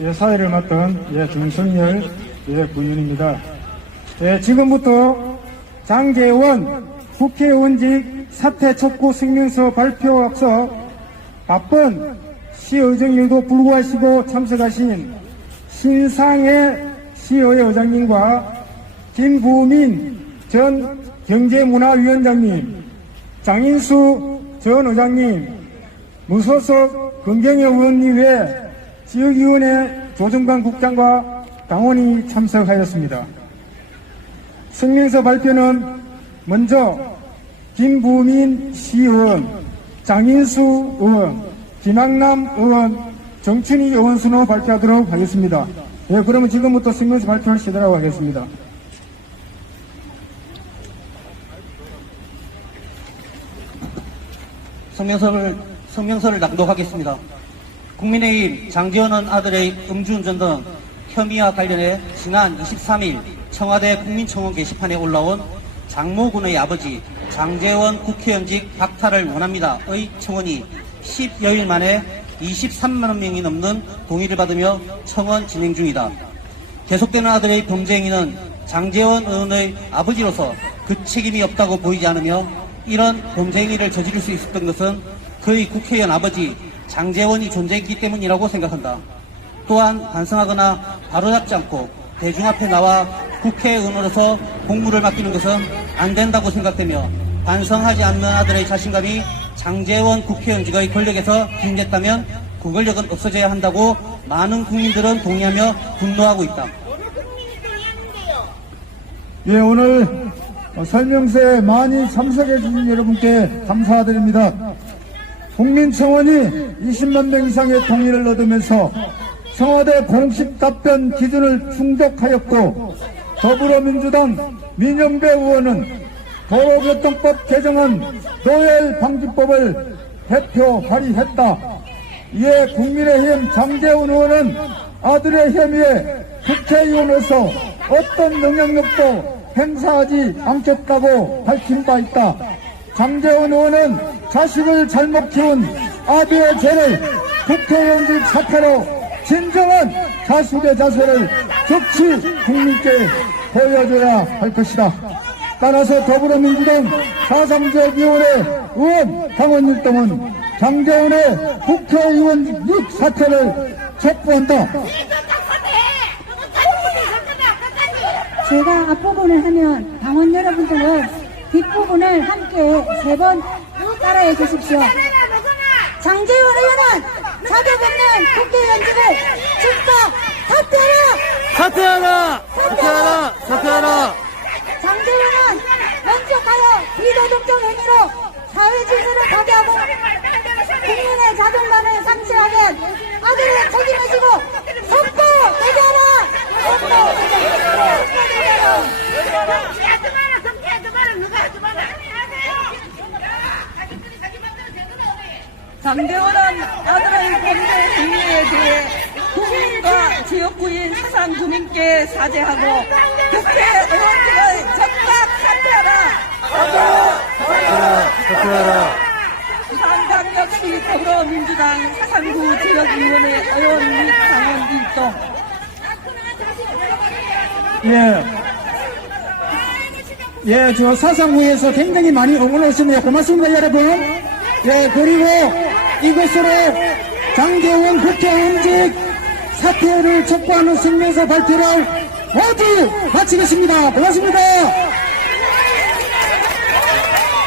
예, 사회를 맡은 예, 준성열 예, 부위원입니다. 예, 지금부터 장재원 국회의원직 사퇴 촉구 성명서 발표 앞서 바쁜 시의정일도 불구하시고 참석하신 신상의 시의회 의장님과 김부민 전 경제문화위원장님, 장인수 전 의장님, 무소속 금경의 의원님 외 지역위원회 조정관 국장과 당원이 참석하였습니다. 성명서 발표는 먼저 김부민 시의원, 장인수 의원, 김학남 의원, 정춘희 의원 순으로 발표하도록 하겠습니다. 예, 그러면 지금부터 성명서 발표를 시도하도록 하겠습니다. 성명서를, 성명서를 낭독하겠습니다. 국민의힘 장지원은 아들의 음주운전 등 혐의와 관련해 지난 23일 청와대 국민청원 게시판에 올라온 장모군의 아버지 장재원 국회의원직 박탈을 원합니다의 청원이 10여일 만에 23만 명이 넘는 동의를 받으며 청원 진행 중이다. 계속되는 아들의 범죄 행위는 장재원 의원의 아버지로서 그 책임이 없다고 보이지 않으며 이런 범죄 행위를 저지를 수 있었던 것은 그의 국회의원 아버지 장재원이 존재했기 때문이라고 생각한다. 또한 반성하거나 바로잡지 않고 대중 앞에 나와 국회의원으로서 공무를 맡기는 것은 안 된다고 생각되며 반성하지 않는 아들의 자신감이 장재원 국회의원직의 권력에서 빈댔다면 그 권력은 없어져야 한다고 많은 국민들은 동의하며 분노하고 있다. 예, 오늘 어, 설명서에 많이 참석해 주신 여러분께 감사드립니다. 국민 청원이 20만 명 이상의 동의를 얻으면서 청와대 공식 답변 기준을 충족하였고 더불어민주당 민영배 의원은 도로교통법 개정안 노열 방지법을 대표 발의했다. 이에 국민의힘 장재훈 의원은 아들의 혐의에 국회의원으로서 어떤 영향력도 행사하지 않겠다고 밝힌 바 있다. 장재훈 의원은 자식을 잘못 키운 아비의 죄를 국회의원직 사퇴로 진정한 자식의 자세를 적시 국민께 보여줘야 할 것이다. 따라서 더불어민주당 사상제위원회 의원 당원 일 동은 장재훈의 국회의원직 사퇴를 촉구한다. 제가 앞부분을 하면 당원 여러분들은 뒷부분을 함께 세번 따라해 주십시오. 장재원 의원은 자격 없는 국회의원직을 즉각 사퇴하라! 사퇴하라! 사퇴하라! 사퇴하라! 장재원은 면책하여 비도덕적 행위로 사회 질서를 파괴하고 국민의 자존감을 상실하는 아들의 책임을 지고 선포 대결하라! 선포 대결하라! 하지 마라, 그렇게 하지 마라, 누가 하지 마라. 장대원은 아들의 범죄 행위에 대해 국민과 지역구인 사상 주민께 사죄하고 국회 의원직의 즉각 사퇴하라. 사퇴하라! 부산광역시 더불어민주당 사상구 지역위원회 의원 및 당원 일동 예. 예, 저 사상구에서 굉장히 많이 응원해 주셨네요. 고맙습니다, 여러분. 예, 그리고 이것으로 장재원 국회의원직 사퇴를 촉구하는 성명서 발표를 모두 마치겠습니다. 고맙습니다.